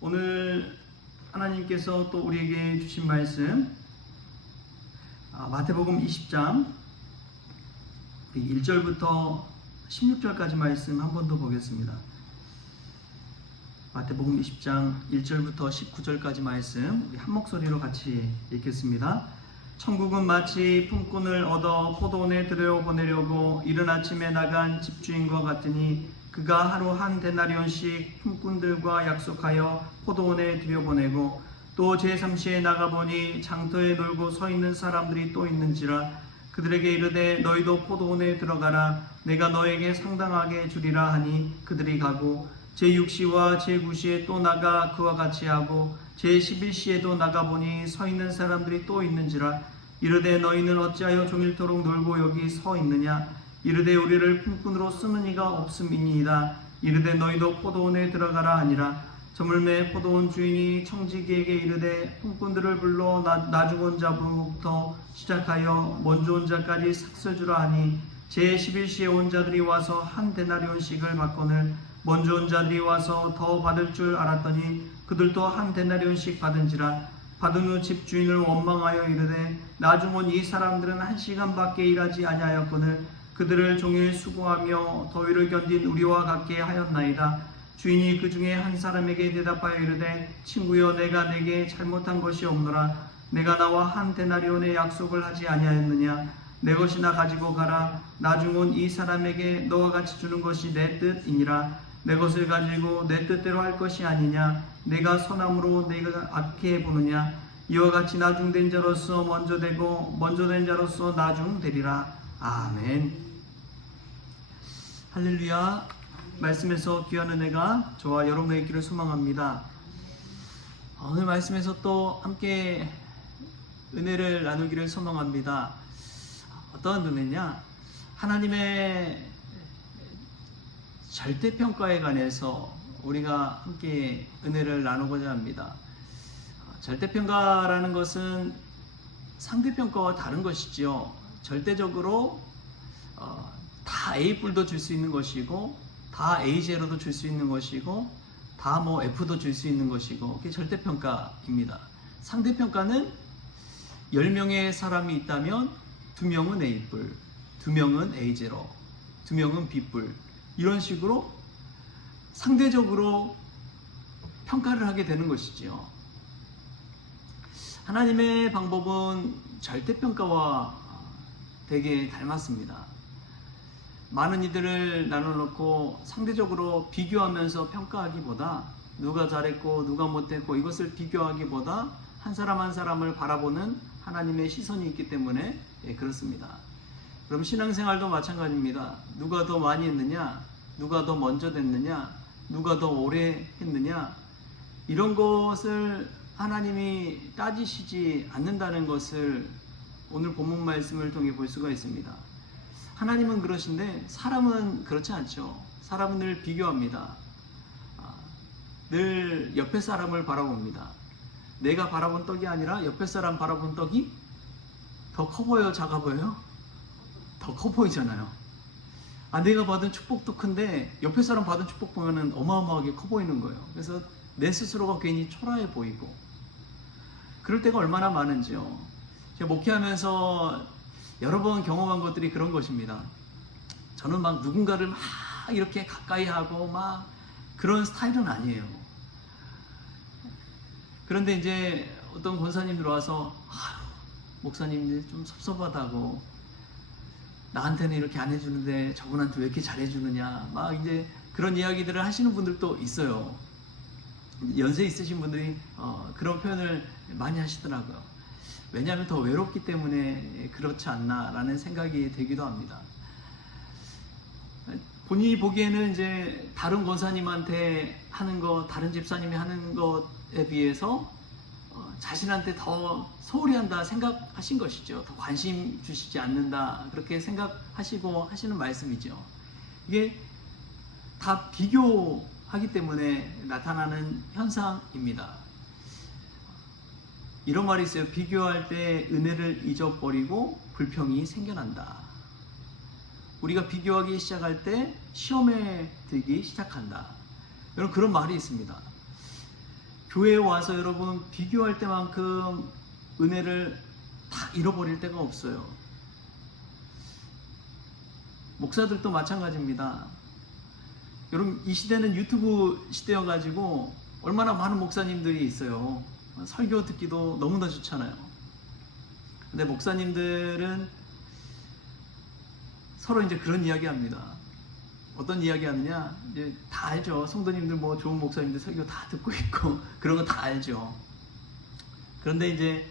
오늘 하나님께서 또 우리에게 주신 말씀 마태복음 20장 1절부터 16절까지 말씀 한 번 더 보겠습니다. 마태복음 20장 1절부터 19절까지 말씀 우리 한 목소리로 같이 읽겠습니다. 천국은 마치 품꾼을 얻어 포도원에 들여보내려고 이른 아침에 나간 집주인과 같으니 그가 하루 한 데나리온씩 품꾼들과 약속하여 포도원에 들여보내고 또 제3시에 나가보니 장터에 놀고 서 있는 사람들이 또 있는지라 그들에게 이르되 너희도 포도원에 들어가라 내가 너에게 상당하게 주리라 하니 그들이 가고 제6시와 제9시에 또 나가 그와 같이 하고 제11시에도 나가보니 서 있는 사람들이 또 있는지라 이르되 너희는 어찌하여 종일토록 놀고 여기 서 있느냐 이르되 우리를 품꾼으로 쓰는 이가 없음이니이다. 이르되 너희도 포도원에 들어가라 하니라. 저물매 포도원 주인이 청지기에게 이르되 품꾼들을 불러 나중 온 자부터 시작하여 먼저 온 자까지 삭슬 주라 하니 제11시에 온 자들이 와서 한 데나리온씩을 받거늘 먼저 온 자들이 와서 더 받을 줄 알았더니 그들도 한 데나리온씩 받은지라. 받은 후 집주인을 원망하여 이르되 나중 온 이 사람들은 1시간밖에 일하지 아니하였거늘 그들을 종일 수고하며 더위를 견딘 우리와 같게 하였나이다. 주인이 그 중에 한 사람에게 대답하여 이르되 친구여 내가 내게 잘못한 것이 없노라. 내가 나와 한 데나리온의 약속을 하지 아니하였느냐. 내 것이나 가지고 가라. 나중 온 이 사람에게 너와 같이 주는 것이 내 뜻이니라. 내 것을 가지고 내 뜻대로 할 것이 아니냐. 내가 선함으로 내가 악해 보느냐. 이와 같이 나중된 자로서 먼저 되고 먼저 된 자로서 나중되리라. 아멘. 할렐루야. 말씀에서 귀한 은혜가 저와 여러분의 있기를 소망합니다. 오늘 말씀에서 또 함께 은혜를 나누기를 소망합니다. 어떠한 은혜냐? 하나님의 절대평가에 관해서 우리가 함께 은혜를 나누고자 합니다. 절대평가라는 것은 상대평가와 다른 것이지요. 절대적으로 다 A뿔도 줄 수 있는 것이고 다 A0도 줄 수 있는 것이고 다 F도 줄 수 있는 것이고 그게 절대평가입니다. 상대평가는 10명의 사람이 있다면 2명은 A뿔, 2명은 A0, 2명은 B뿔 이런 식으로 상대적으로 평가를 하게 되는 것이지요. 하나님의 방법은 절대평가와 되게 닮았습니다. 많은 이들을 나눠놓고 상대적으로 비교하면서 평가하기보다 누가 잘했고 누가 못했고 이것을 비교하기보다 한 사람 한 사람을 바라보는 하나님의 시선이 있기 때문에 그렇습니다. 그럼 신앙생활도 마찬가지입니다. 누가 더 많이 했느냐, 누가 더 먼저 됐느냐, 누가 더 오래 했느냐 이런 것을 하나님이 따지시지 않는다는 것을 오늘 본문 말씀을 통해 볼 수가 있습니다. 하나님은 그러신데 사람은 그렇지 않죠. 사람은 늘 비교합니다. 늘 옆에 사람을 바라봅니다. 내가 바라본 떡이 아니라 옆에 사람 바라본 떡이 더 커 보여요? 작아 보여요? 더 커 보이잖아요. 내가 받은 축복도 큰데 옆에 사람 받은 축복 보면 어마어마하게 커 보이는 거예요. 그래서 내 스스로가 괜히 초라해 보이고 그럴 때가 얼마나 많은지요. 제가 목회하면서 여러 번 경험한 것들이 그런 것입니다. 저는 막 누군가를 막 이렇게 가까이 하고 막 그런 스타일은 아니에요. 그런데 이제 어떤 권사님 들어와서 목사님 좀 섭섭하다고 나한테는 이렇게 안 해주는데 저분한테 왜 이렇게 잘해주느냐 막 이제 그런 이야기들을 하시는 분들도 있어요. 연세 있으신 분들이 그런 표현을 많이 하시더라고요. 왜냐하면 더 외롭기 때문에 그렇지 않나라는 생각이 들기도 합니다. 본인이 보기에는 이제 다른 권사님한테 하는 것, 다른 집사님이 하는 것에 비해서 자신한테 더 소홀히 한다 생각하신 것이죠. 더 관심 주시지 않는다 그렇게 생각하시고 하시는 말씀이죠. 이게 다 비교하기 때문에 나타나는 현상입니다. 이런 말이 있어요. 비교할 때 은혜를 잊어버리고 불평이 생겨난다. 우리가 비교하기 시작할 때 시험에 들기 시작한다. 여러분 그런 말이 있습니다. 교회에 와서 여러분 비교할 때만큼 은혜를 다 잃어버릴 때가 없어요. 목사들도 마찬가지입니다. 여러분 이 시대는 유튜브 시대여가지고 얼마나 많은 목사님들이 있어요. 설교 듣기도 너무나 좋잖아요. 근데 목사님들은 서로 이제 그런 이야기 합니다. 어떤 이야기 하느냐, 이제 다 알죠. 성도님들 뭐 좋은 목사님들 설교 다 듣고 있고 그런 거 다 알죠. 그런데 이제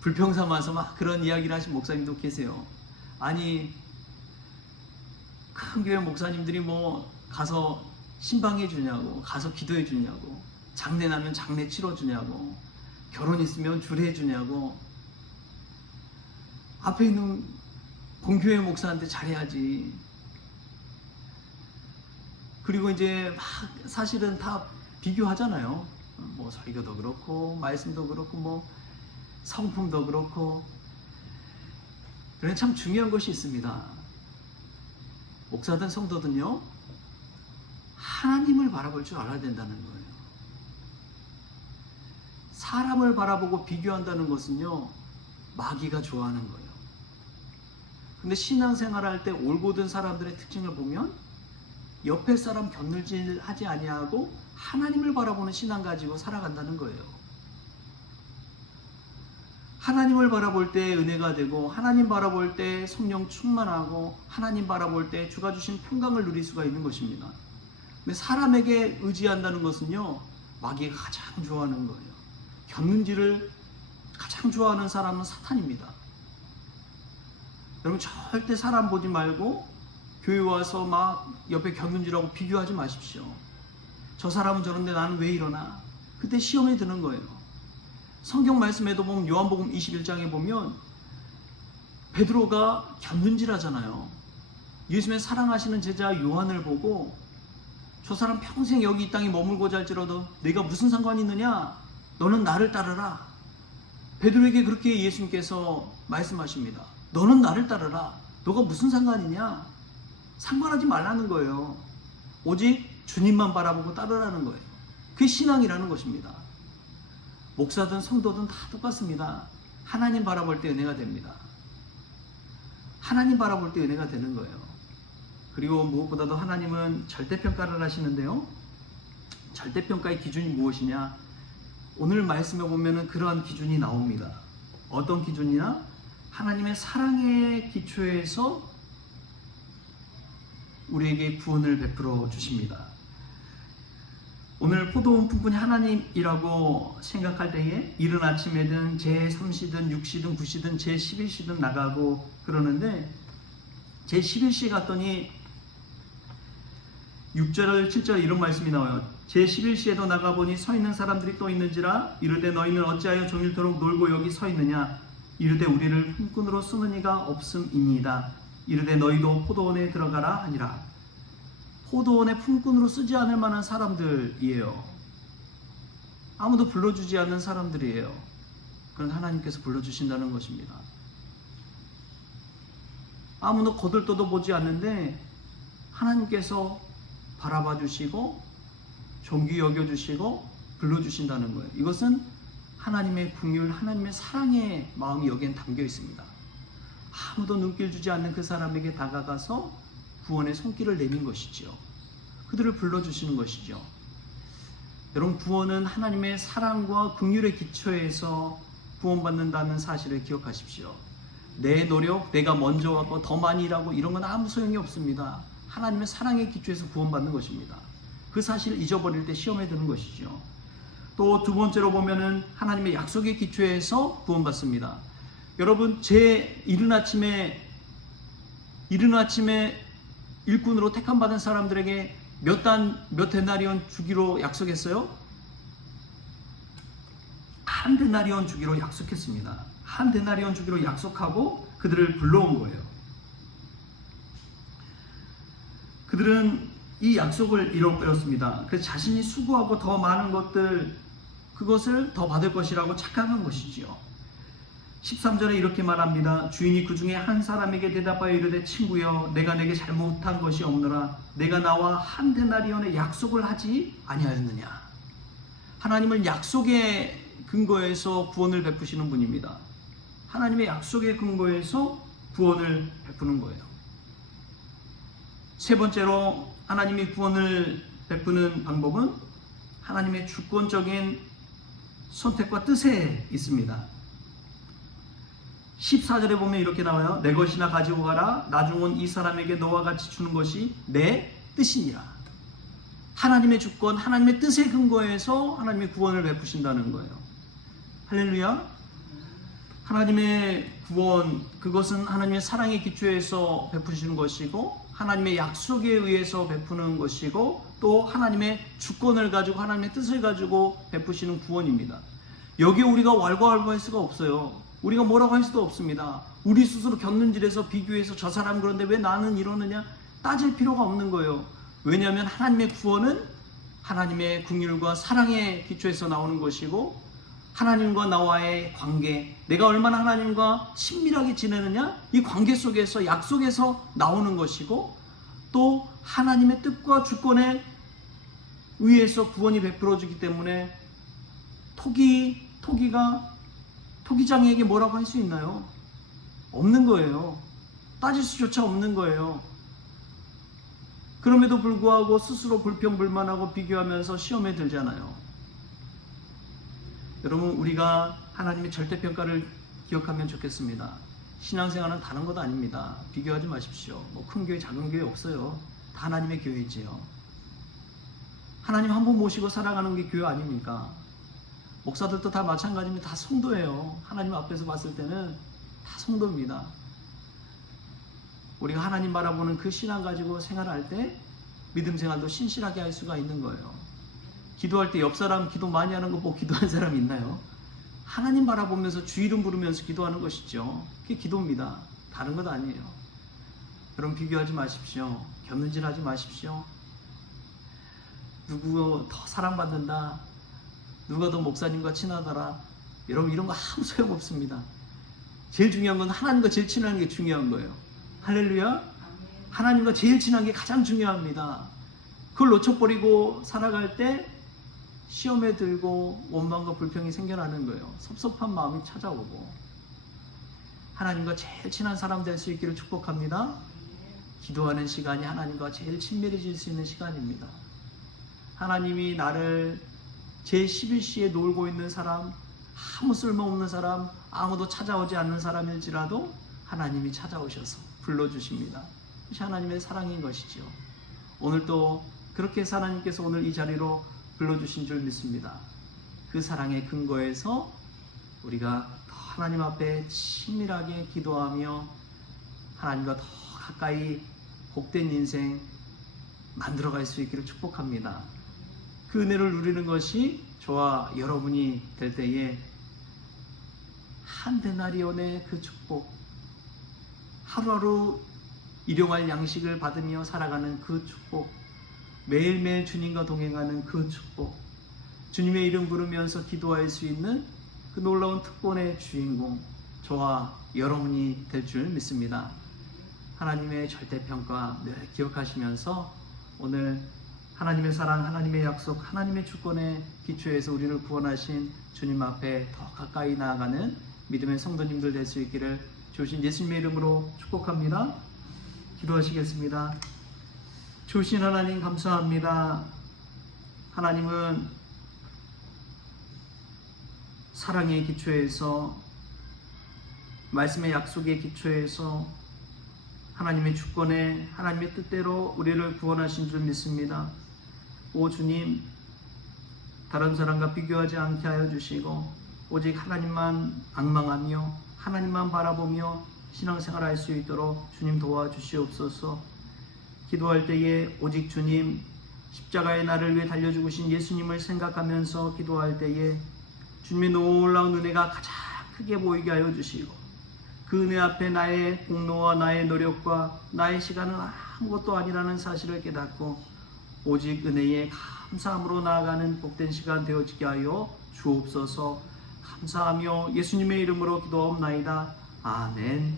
불평 삼아서 막 그런 이야기를 하신 목사님도 계세요. 아니 큰 교회 목사님들이 뭐 가서 신방해 주냐고, 가서 기도해 주냐고, 장례 나면 장례 치러 주냐고, 결혼 있으면 주례해 주냐고, 앞에 있는 본교회 목사한테 잘해야지. 그리고 이제 막 사실은 다 비교하잖아요. 뭐 설교도 그렇고 말씀도 그렇고 뭐 성품도 그렇고. 그런데 참 중요한 것이 있습니다. 목사든 성도든요, 하나님을 바라볼 줄 알아야 된다는 거예요. 사람을 바라보고 비교한다는 것은요, 마귀가 좋아하는 거예요. 근데 신앙생활할 때 올곧은 사람들의 특징을 보면 옆에 사람 견늘질 하지 아니하고 하나님을 바라보는 신앙 가지고 살아간다는 거예요. 하나님을 바라볼 때 은혜가 되고, 하나님 바라볼 때 성령 충만하고, 하나님 바라볼 때 주가 주신 평강을 누릴 수가 있는 것입니다. 근데 사람에게 의지한다는 것은요, 마귀가 가장 좋아하는 거예요. 견눈질을 가장 좋아하는 사람은 사탄입니다. 여러분 절대 사람 보지 말고 교회 와서 막 옆에 견눈질하고 비교하지 마십시오. 저 사람은 저런데 나는 왜 이러나? 그때 시험이 드는 거예요. 성경 말씀에도 보면 요한복음 21장에 보면 베드로가 견눈질하잖아요. 예수님의 사랑하시는 제자 요한을 보고 저 사람 평생 여기 이 땅에 머물고자 할지라도 내가 무슨 상관이 있느냐? 너는 나를 따르라. 베드로에게 그렇게 예수님께서 말씀하십니다. 너는 나를 따르라. 너가 무슨 상관이냐? 상관하지 말라는 거예요. 오직 주님만 바라보고 따르라는 거예요. 그게 신앙이라는 것입니다. 목사든 성도든 다 똑같습니다. 하나님 바라볼 때 은혜가 됩니다. 하나님 바라볼 때 은혜가 되는 거예요. 그리고 무엇보다도 하나님은 절대평가를 하시는데요, 절대평가의 기준이 무엇이냐? 오늘 말씀에 보면은 그러한 기준이 나옵니다. 어떤 기준이냐? 하나님의 사랑의 기초에서 우리에게 구원을 베풀어 주십니다. 오늘 포도원 품꾼이 하나님이라고 생각할 때에 이른 아침에든 제3시든 6시든 9시든 제11시든 나가고 그러는데, 제11시에 갔더니 6절 7절 이런 말씀이 나와요. 제11시에도 나가보니 서 있는 사람들이 또 있는지라 이르되 너희는 어찌하여 종일토록 놀고 여기 서 있느냐? 이르되 우리를 품꾼으로 쓰는 이가 없음이니이다. 이르되 너희도 포도원에 들어가라 하니라. 포도원에 품꾼으로 쓰지 않을 만한 사람들이에요. 아무도 불러주지 않는 사람들이에요. 그런 하나님께서 불러주신다는 것입니다. 아무도 거들떠도 보지 않는데 하나님께서 바라봐 주시고 존귀 여겨주시고 불러주신다는 거예요. 이것은 하나님의 긍휼, 하나님의 사랑의 마음이 여기엔 담겨 있습니다. 아무도 눈길 주지 않는 그 사람에게 다가가서 구원의 손길을 내민 것이지요. 그들을 불러주시는 것이죠. 여러분, 구원은 하나님의 사랑과 긍휼의 기초에서 구원받는다는 사실을 기억하십시오. 내 노력, 내가 먼저 하고 더 많이 일하고 이런 건 아무 소용이 없습니다. 하나님의 사랑의 기초에서 구원받는 것입니다. 그 사실을 잊어버릴 때 시험에 드는 것이죠. 또 두 번째로 보면은 하나님의 약속의 기초에서 구원받습니다. 여러분, 제 이른 아침에 일꾼으로 택함받은 사람들에게 몇 데나리온 주기로 약속했어요? 한 데나리온 주기로 약속했습니다. 한 데나리온 주기로 약속하고 그들을 불러온 거예요. 그들은 이 약속을 잃어버렸습니다. 그래서 자신이 수고하고 더 많은 것들, 그것을 더 받을 것이라고 착각한 것이지요. 13절에 이렇게 말합니다. 주인이 그 중에 한 사람에게 대답하여 이르되 친구여, 내가 내게 잘못한 것이 없노라. 내가 나와 한 데나리온의 약속을 하지 아니하였느냐. 하나님은 약속의 근거에서 구원을 베푸시는 분입니다. 하나님의 약속의 근거에서 구원을 베푸는 거예요. 세 번째로 하나님이 구원을 베푸는 방법은 하나님의 주권적인 선택과 뜻에 있습니다. 14절에 보면 이렇게 나와요. 내 것이나 가지고 가라. 나중 온 이 사람에게 너와 같이 주는 것이 내 뜻이니라. 하나님의 주권, 하나님의 뜻에 근거해서 하나님의 구원을 베푸신다는 거예요. 할렐루야. 하나님의 구원, 그것은 하나님의 사랑의 기초에서 베푸시는 것이고 하나님의 약속에 의해서 베푸는 것이고 또 하나님의 주권을 가지고 하나님의 뜻을 가지고 베푸시는 구원입니다. 여기에 우리가 왈가왈부할 수가 없어요. 우리가 뭐라고 할 수도 없습니다. 우리 스스로 겪는질에서 비교해서 저 사람 그런데 왜 나는 이러느냐 따질 필요가 없는 거예요. 왜냐하면 하나님의 구원은 하나님의 긍휼과 사랑의 기초에서 나오는 것이고 하나님과 나와의 관계, 내가 얼마나 하나님과 친밀하게 지내느냐 이 관계 속에서 약속에서 나오는 것이고 또 하나님의 뜻과 주권에 의해서 구원이 베풀어지기 때문에 토기장에게 뭐라고 할 수 있나요? 없는 거예요. 따질 수조차 없는 거예요. 그럼에도 불구하고 스스로 불평불만하고 비교하면서 시험에 들잖아요. 여러분, 우리가 하나님의 절대평가를 기억하면 좋겠습니다. 신앙생활은 다른 것 아닙니다. 비교하지 마십시오. 뭐 큰 교회 작은 교회 없어요. 다 하나님의 교회지요. 하나님 한 분 모시고 살아가는 게 교회 아닙니까? 목사들도 다 마찬가지입니다. 다 성도예요. 하나님 앞에서 봤을 때는 다 성도입니다. 우리가 하나님 바라보는 그 신앙 가지고 생활할 때 믿음 생활도 신실하게 할 수가 있는 거예요. 기도할 때 옆 사람 기도 많이 하는 거 보고 기도하는 사람 있나요? 하나님 바라보면서 주 이름 부르면서 기도하는 것이죠. 그게 기도입니다. 다른 것 아니에요. 여러분, 비교하지 마십시오. 곁눈질하지 마십시오. 누구 더 사랑받는다, 누가 더 목사님과 친하더라, 여러분 이런 거 아무 소용없습니다. 제일 중요한 건 하나님과 제일 친한 게 중요한 거예요. 할렐루야. 하나님과 제일 친한 게 가장 중요합니다. 그걸 놓쳐버리고 살아갈 때 시험에 들고 원망과 불평이 생겨나는 거예요. 섭섭한 마음이 찾아오고. 하나님과 제일 친한 사람 될 수 있기를 축복합니다. 기도하는 시간이 하나님과 제일 친밀해질 수 있는 시간입니다. 하나님이 나를 제11시에 놀고 있는 사람, 아무 쓸모없는 사람, 아무도 찾아오지 않는 사람일지라도 하나님이 찾아오셔서 불러주십니다. 그것이 하나님의 사랑인 것이죠. 오늘도 그렇게 하나님께서 오늘 이 자리로 불러주신 줄 믿습니다. 그 사랑의 근거에서 우리가 더 하나님 앞에 친밀하게 기도하며 하나님과 더 가까이 복된 인생 만들어갈 수 있기를 축복합니다. 그 은혜를 누리는 것이 저와 여러분이 될 때에 한 데나리온의 그 축복, 하루하루 일용할 양식을 받으며 살아가는 그 축복, 매일매일 주님과 동행하는 그 축복, 주님의 이름 부르면서 기도할 수 있는 그 놀라운 특권의 주인공, 저와 여러분이 될 줄 믿습니다. 하나님의 절대평가 늘 기억하시면서 오늘 하나님의 사랑, 하나님의 약속, 하나님의 주권의 기초에서 우리를 구원하신 주님 앞에 더 가까이 나아가는 믿음의 성도님들 될 수 있기를 주신 예수님의 이름으로 축복합니다. 기도하시겠습니다. 주신 하나님 감사합니다. 하나님은 사랑의 기초에서, 말씀의 약속의 기초에서 하나님의 주권에, 하나님의 뜻대로 우리를 구원하신 줄 믿습니다. 오 주님, 다른 사람과 비교하지 않게 하여 주시고 오직 하나님만 앙망하며 하나님만 바라보며 신앙생활 할 수 있도록 주님 도와주시옵소서. 기도할 때에 오직 주님, 십자가의 나를 위해 달려 죽으신 예수님을 생각하면서 기도할 때에 주님의 놀라운 은혜가 가장 크게 보이게 하여 주시고 그 은혜 앞에 나의 공로와 나의 노력과 나의 시간은 아무것도 아니라는 사실을 깨닫고 오직 은혜에 감사함으로 나아가는 복된 시간 되어지게 하여 주옵소서. 감사하며 예수님의 이름으로 기도하옵나이다. 아멘.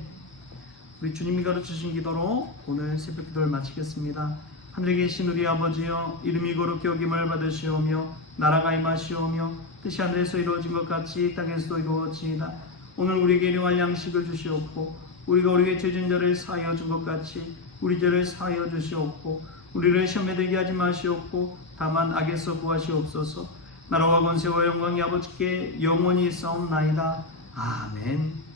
우리 주님이 가르치신 기도로 오늘 새벽 기도를 마치겠습니다. 하늘에 계신 우리 아버지여, 이름이 거룩히 여김을 받으시오며 나라가 임하시오며 뜻이 하늘에서 이루어진 것 같이 땅에서도 이루어지이다. 오늘 우리에게 일용할 양식을 주시옵고 우리가 우리에게 죄진 자를 사하여 준 것 같이 우리 죄를 사하여 주시옵고 우리를 시험에 들게 하지 마시옵고 다만 악에서 구하시옵소서. 나라와 권세와 영광이 아버지께 영원히 있사옵나이다. 아멘.